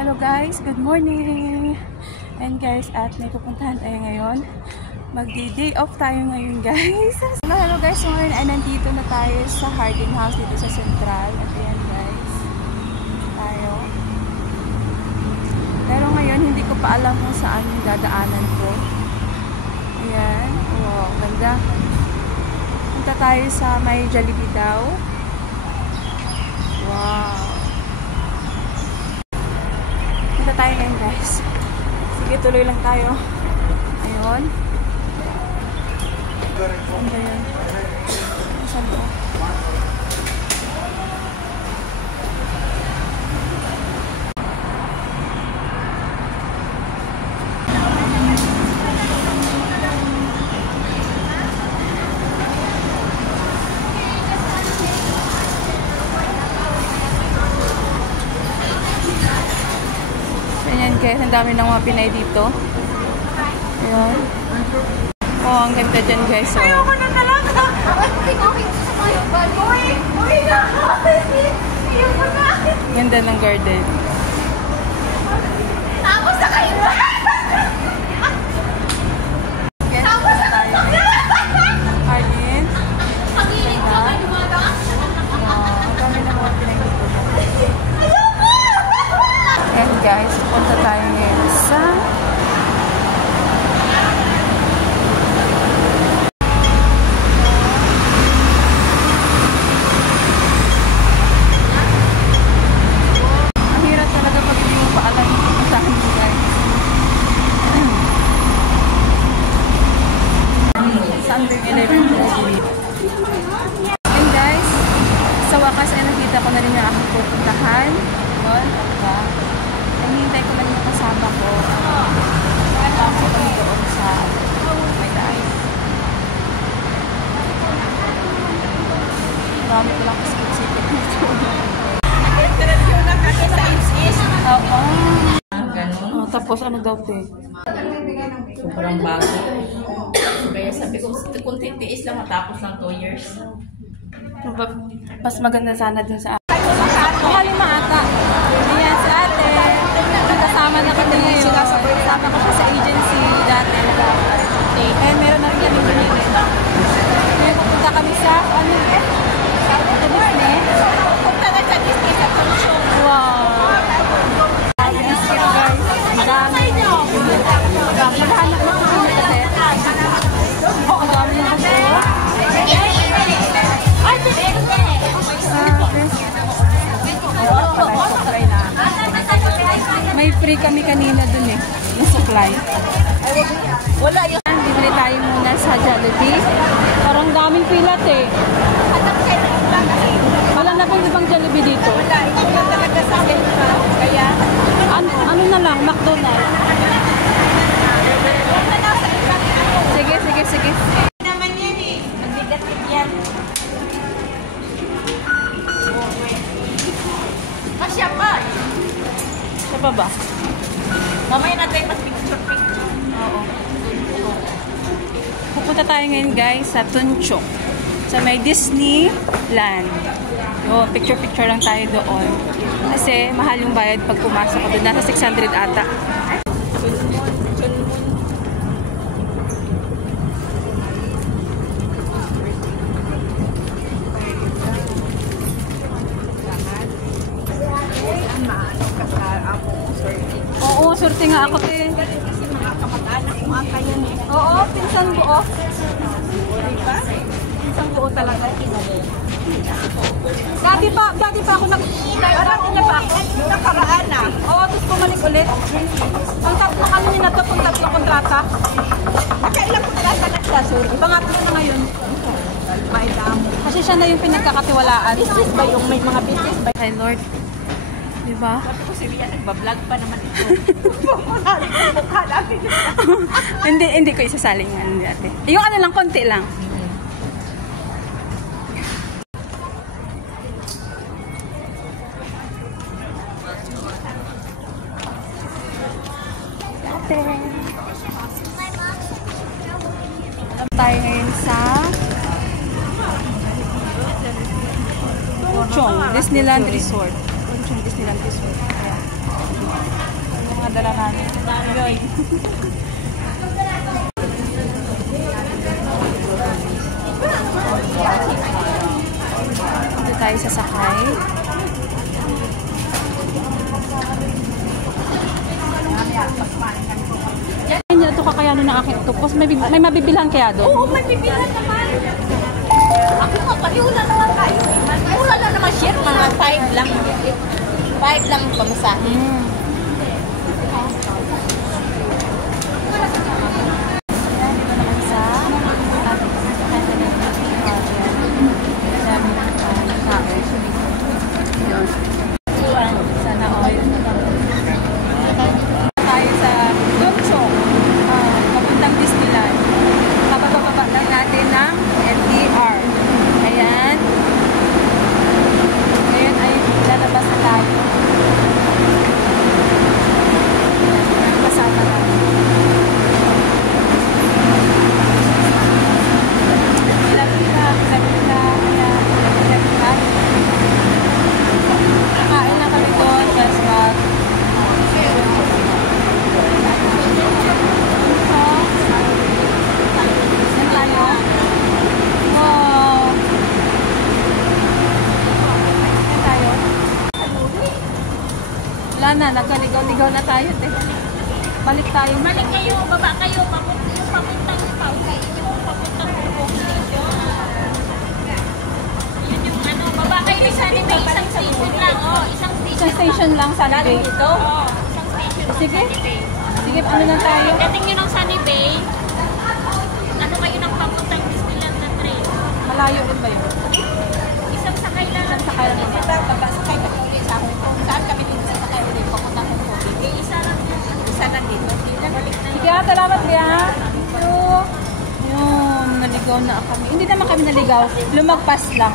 Hello guys, good morning! And guys, at may pupuntahan tayo ngayon. Mag-day off tayo ngayon guys. Hello guys, so ngayon ay nandito na tayo sa Harding House dito sa Central. At yan guys, tayo. Pero ngayon, hindi ko pa alam kung saan yung dadaanan ko. Ayan, wow, ganda. Punta tayo sa may Jollibee daw. Wow. Punta tayo ngayon guys. Sige, tuloy lang tayo. Ayun. Saan ba yun? Saan ba? Guys, ang dami ng mga Pinay dito. Ayan. Oh, ang ganda dyan guys. So. Ayoko na talaga! Ganda ng garden. Tapos na kayo! Guys, tapos na tayo. Arlene. Pagiling ko ka dumadaan. Ang dami ng mga Pinay dito. And guys, punta tayo ngayon sa ang hirap talaga pag hindi mo pa alam yung pupuntahan mo guys. Sunday 11:30. And guys, sa wakas ay nakita ko na rin yung aking pupuntahan. Yun, diba? Hinihintay ko lang yung kasama ko. Pasok ko doon sa may daan. Dami ko lang kasipit nito. Nag-interview na kasi sa ISIS. Oo. Ganon. Oh, tapos ano daw te? Sobrang bago. Kaya sabi ko, kung titiis lang matapos ng 2 years. Mas maganda sana dun sa Makalima ata. Ayan si ate. Kasama na kami ngayon. Kasama ko siya sa agency dati. And meron na rin kami binili. Ngayon pupunta kami sa ano eh? Sa Disney. Punta na sa Disney sa Tonsyo. Wow. Disney guys. Ang dami. Maghanap na kami kasi. Ang dami na kasi. May free kami kanina dun eh. Yung supply. Wala yun. Bibili tayo muna sa Jollibee. Parang daming pilat eh. Wala na pong ibang Jollibee dito. Wala, ito lang talaga sa akin. Kaya, Ano na lang, McDonald's. Sige, sige, sige. naman yan eh. Magbigatid yan. Masya pa. Sa baba. Mamaya na tayo picture. Oo. Pupunta tayo ngayon guys sa Tunchok. Sa may Disneyland. O, picture-picture lang tayo doon. Kasi mahal yung bayad pag pumasok ko doon. Nasa 600 ata. Oo, sorte nga ako eh. Kasi mga kamag-anak mo ata yan eh. Oo, pinsan buo. Diba? Isang buo talaga kinali. Dati pa ako Parang na ba ako? Nakaraan na. Oo, tapos bumalik ulit. Ang tatlong ano niya na to, kung tatlong kontrata. Nakailang kontrata na siya, sorry. Pangatlo na ngayon. May damo. Kasi siya na yung pinagkakatiwalaan. Business ba yung may mga business ba? Ay Lord. Diba? Sabi ko si Ria, nagbablog pa naman ito. Mukha natin. hindi ko isasali nga dati. Yung ano lang, konti lang. Tayo ngayon sa Chong Disneyland Resort. Chong Disneyland Resort. Ayan. dala namin. Yun. Dito tayo sasakay. Yan ito kakayanin ng aking octopus. May mabibilhan kaya doon? Oo, may bibilhan naman. Ako nga, paliwala naman tayo. Mura lang naman share, mga 5 lang. 5 lang pamasahin. Na, nagkaligaw-ligaw na tayo. Balik tayo. Balik kayo, baba kayo, papuntang pauwi. Yung papuntang Bukidnon. Yun yung ano, baba kayo sa Sunny Bay, isang station lang. Oh, isang station lang, Sunny Bay. Dito? Oo, isang station lang. Sige. Sunny Bay. Sige, ano na tayo? Dating nyo ng Sunny Bay, ano kayo ng papuntang Disneyland na train? Malayo rin ba yun? Isang sakay lang. Isang sakay lang. Sakay kami ulit sa Hong Kong. Saan kami dito sa sakay ulit? Papuntang Hong Kong. Isa lang. Isa lang dito. Balik na. Sige, salamat Bia. Yun, naligaw na kami. Hindi naman kami naligaw. Lumagpas lang.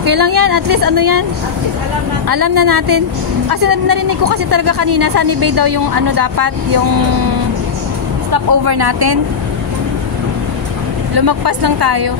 Okay lang yan. At least ano yan? Alam na natin. Kasi narinig ko kasi talaga kanina, Sunny Bay daw yung ano dapat, yung stopover natin. Lumagpas lang tayo.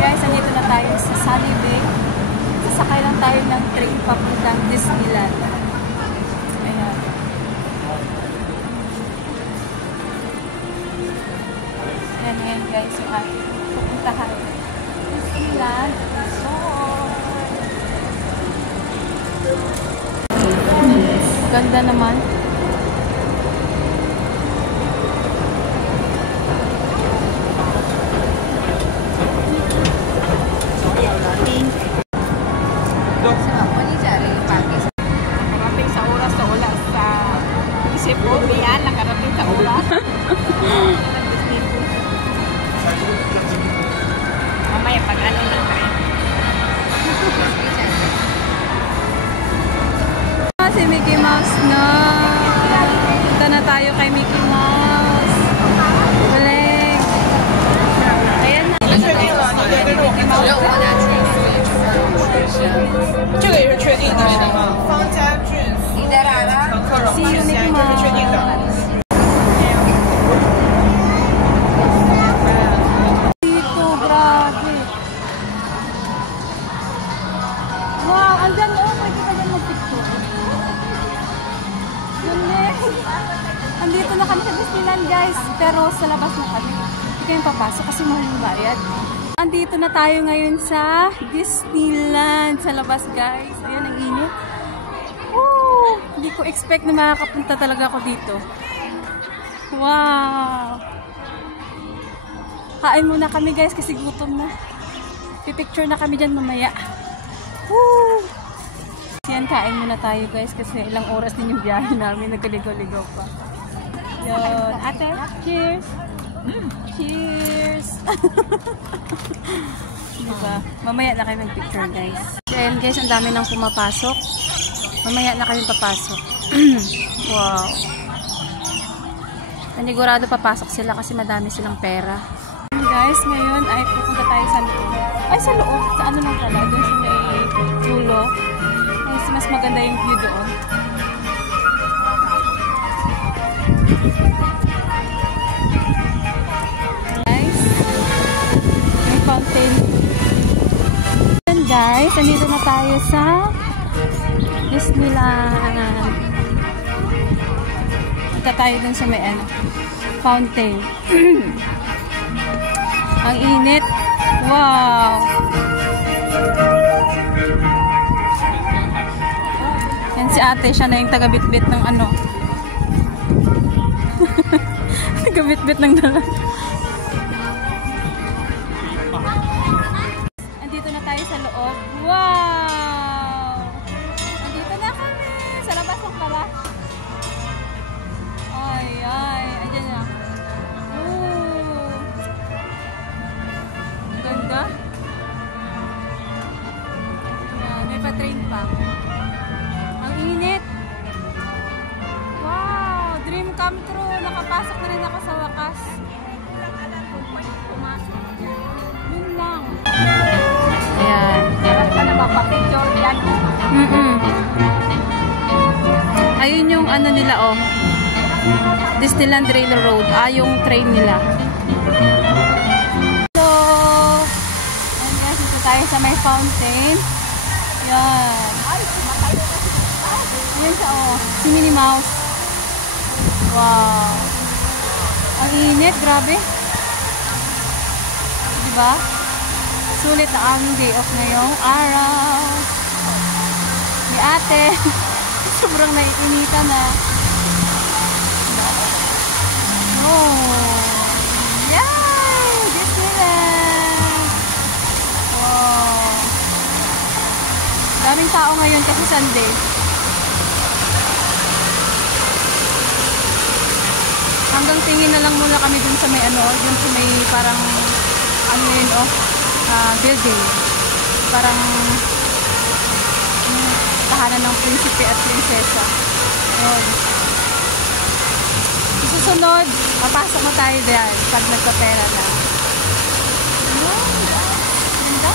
Guys, andito na tayo sa Sunny Bay. Sasakay lang tayo ng train papuntang Disneyland. Ayan. Ayan guys, yung ating pupuntahan. Disneyland. Ganda naman. Nakarating sa oras sa oras sa isip ko, yan, nakarating sa oras. Mamaya pag ano lang tayo. Si Mickey Mouse na. Punta na tayo kay Mickey Mouse. Galing. Ayan na. Mickey Mouse. 这个也是确定的，方家俊乘客容Si 这些 Mickey 这是确定的。 Dito, grabe. Wow, andyan oh. Pwede ka dyan mag-picture. Galing. Andito na kami sa Disneyland guys. Pero sa labas na kami. Hindi kami papasok kasi mahal yung bayad. Andito na tayo ngayon sa Disneyland. Sa labas guys. Ayan, ang init. Woo! Hindi ko expect na makakapunta talaga ako dito. Wow! Kain muna kami guys kasi gutom na. Pipicture na kami dyan mamaya. Woo! Yan, kain muna tayo guys kasi ilang oras din yung biyahe namin. Nagkaligaw-ligaw pa. Yun. Ate, cheers! Cheers! Diba? Mamaya na kayo mag-picture guys. Ayan guys, ang dami nang pumapasok. Mamaya na kayo papasok. Wow! Panigurado papasok sila kasi madami silang pera. Guys, ngayon ay pupunta tayo sa loob. Ay, sa loob. Sa ano lang pala? Doon sa may dulo. maganda yung view doon. Guys, may fountain. And guys, andito na tayo sa Disneyland. Punta tayo dun sa may fountain. Ang init. Wow! Yan si ate, siya na yung taga-bit-bit ng ano. Taga-bit-bit ng dala. Andito na tayo sa loob. Wow! Andito na kami. Sa labas lang pala. Ay, ay. Ayan na. Ooh. Ganda. Yan, may pa-train pa. Ang init. Wow! Dream come true. Nakapasok na rin ako sa wakas. Alam kung paano pumasok. Yun lang. Ayan. Meron ka na mapapicture yan. Ayun yung ano nila, oh. Disneyland Railroad. Yung train nila. Hello! Ayan guys, dito tayo sa may fountain. Yan. Yan siya, oh. Si Minnie Mouse. Wow. Ang init, grabe. Diba? Sulit ang aming day off ngayong araw. Ni ate. Sobrang naiinita na. Oh. Yay! Disneyland! Wow. Daming tao ngayon kasi Sunday. Hanggang tingin na lang muna kami dun sa may ano, dun sa may parang ano yun, oh, building. Parang tahanan ng prinsipe at prinsesa. Ayun. Susunod, mapasok na tayo diyan pag nagpapera na. Ganda.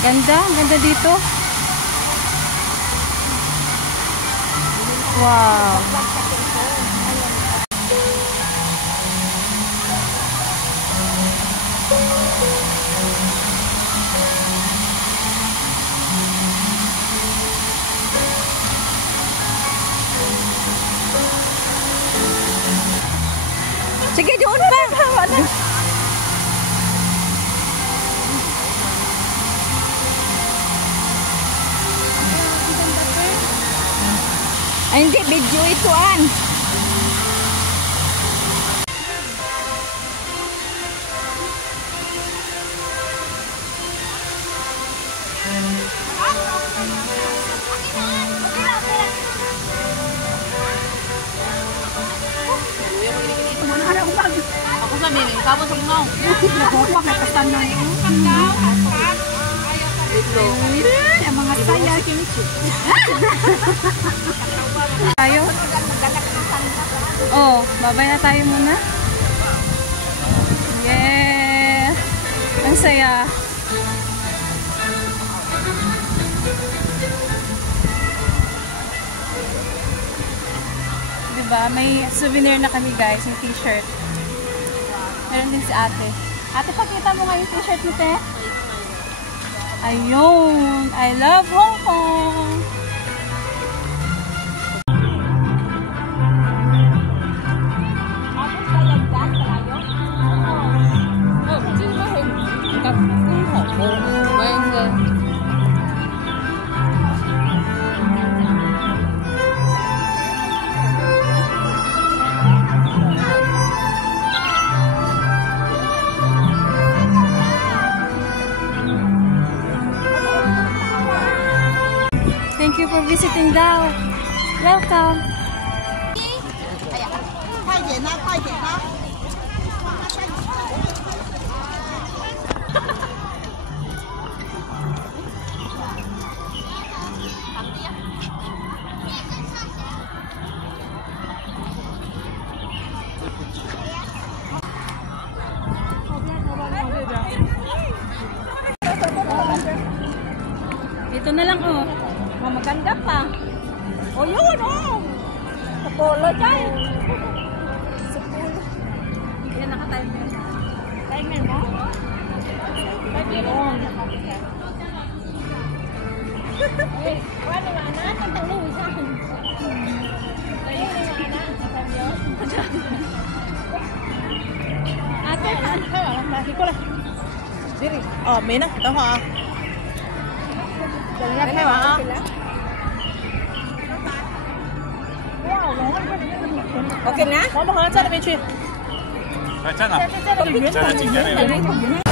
Ganda, ganda dito. Wow. Sige, doon pa. Ay, hindi. Video ito, an. Ako sabi, ikaw sa mga. Nagopak, nagkastan na yun. Ito. Ang mga saya. Tayo? Oh, babay na tayo muna. Yeah! Ang saya. Diba? May souvenir na kami guys, yung t-shirt. Meron din si ate. Ate, pakita mo nga yung t-shirt mo, te. Ayun! I love Hong Kong! Thank you for visiting Dao. Welcome. 快点啦，快点啦！ Ito na lang, oh. Maganda pa. O yun, oh. Sa polo dyan. Sa polo. Yan, naka-timer. Timer mo? Timer mo. Eh, paano nga na? Ang tulusan. Ayun na nga na. Sabi yun. Ate, Đi qua đây. Đi đi. Miền á,等会啊。等人家开完啊。OK 拿，黄不黄站那边去。来站哪？站在井在那边。